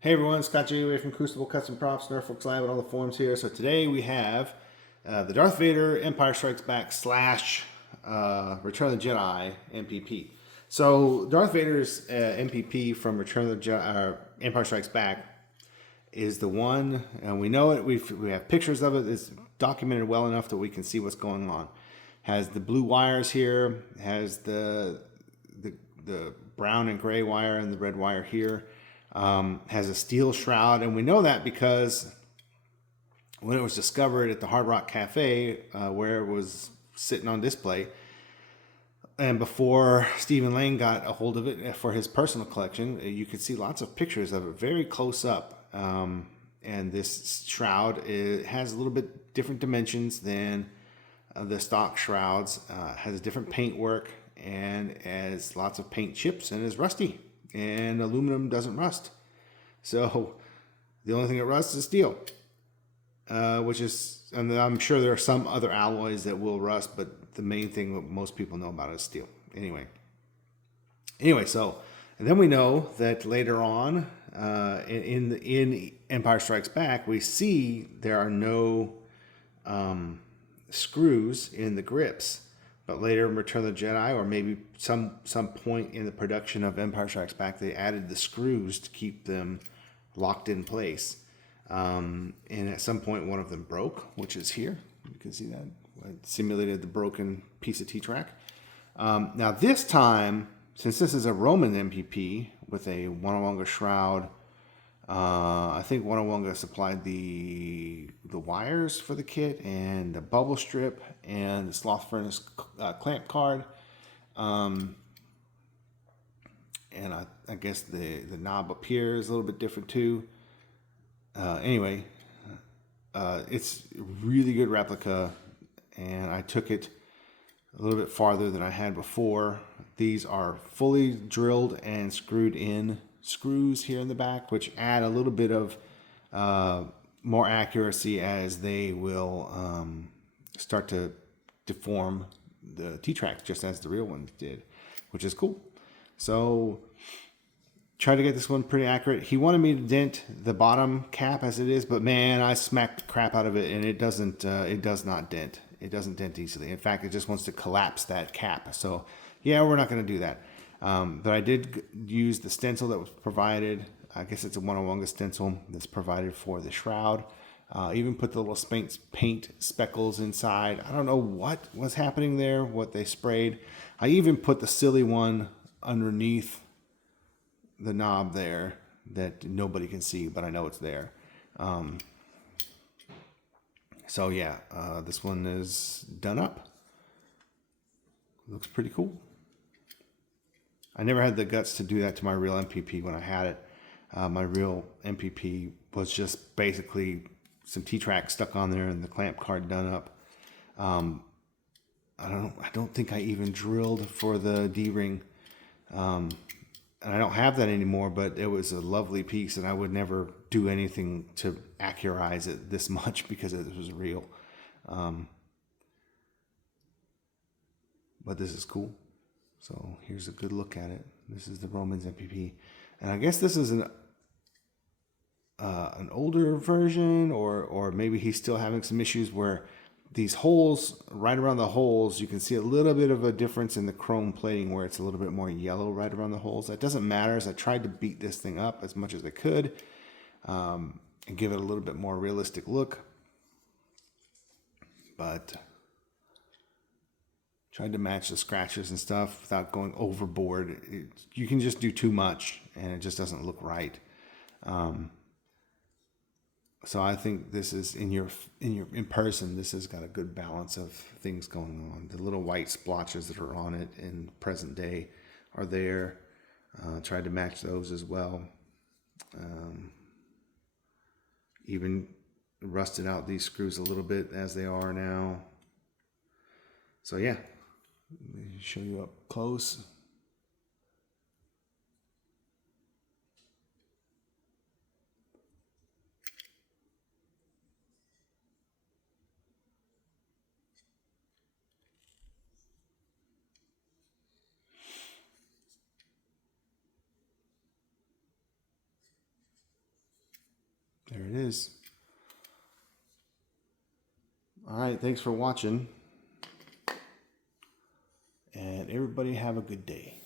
Hey everyone, Scott J. from Crucible Custom Props, Nerfolks Lab, and all the forums here. So today we have the Darth Vader Empire Strikes Back slash Return of the Jedi MPP. So Darth Vader's MPP from Return of the Jedi, Empire Strikes Back is the one, and we know it. We have pictures of it. It's documented well enough that we can see what's going on. Has the blue wires here. Has the brown and gray wire and the red wire here. Has a steel shroud, and we know that because when it was discovered at the Hard Rock Cafe, where it was sitting on display, and before Stephen Lang got a hold of it for his personal collection, you could see lots of pictures of it very close up. And this shroud has a little bit different dimensions than the stock shrouds. Has different paint work and has lots of paint chips and is rusty. And aluminum doesn't rust. So the only thing that rusts is steel, which is, and I'm sure there are some other alloys that will rust, but the main thing that most people know about is steel. Anyway, so, and then we know that later on in Empire Strikes Back, we see there are no screws in the grips. But later in Return of the Jedi, or maybe some point in the production of Empire Strikes Back, they added the screws to keep them locked in place. And at some point, one of them broke, which is here. You can see that. It simulated the broken piece of T-track. Now this time, since this is a Roman MPP with a Wonawonga shroud, I think Wonawonga supplied the wires for the kit and the bubble strip and the sloth furnace clamp card. And I guess the knob up here is a little bit different too. Anyway, it's a really good replica, and I took it a little bit farther than I had before. These are fully drilled and screwed in screws here in the back, which add a little bit of more accuracy as they will start to deform the T-track just as the real ones did, which is cool. So tried to get this one pretty accurate. He wanted me to dent the bottom cap as it is, but man, I smacked the crap out of it, and it does not dent. It doesn't dent easily. In fact, it just wants to collapse that cap. So yeah, we're not going to do that. But I did use the stencil that was provided. I guess it's a Wonawonga stencil that's provided for the shroud. Even put the little paint speckles inside. I don't know what was happening there, what they sprayed. I even put the silly one underneath the knob there that nobody can see, but I know it's there. So yeah, this one is done up. Looks pretty cool. I never had the guts to do that to my real MPP when I had it. My real MPP was just basically some T-track stuck on there and the clamp card done up. I don't think I even drilled for the D-ring. And I don't have that anymore, but it was a lovely piece, and I would never do anything to accurize it this much because it was real. But this is cool. So here's a good look at it. This is the Roman's MPP, and I guess this is an older version, or maybe he's still having some issues where these holes, right around the holes, you can see a little bit of a difference in the chrome plating where it's a little bit more yellow right around the holes. That doesn't matter, as I tried to beat this thing up as much as I could and give it a little bit more realistic look. But tried to match the scratches and stuff without going overboard. You can just do too much and it just doesn't look right. So I think this is in person. This has got a good balance of things going on. The little white splotches that are on it in present day are there. Tried to match those as well. Even rusted out these screws a little bit as they are now. So yeah, let me show you up close. There it is. All right, thanks for watching. And everybody have a good day.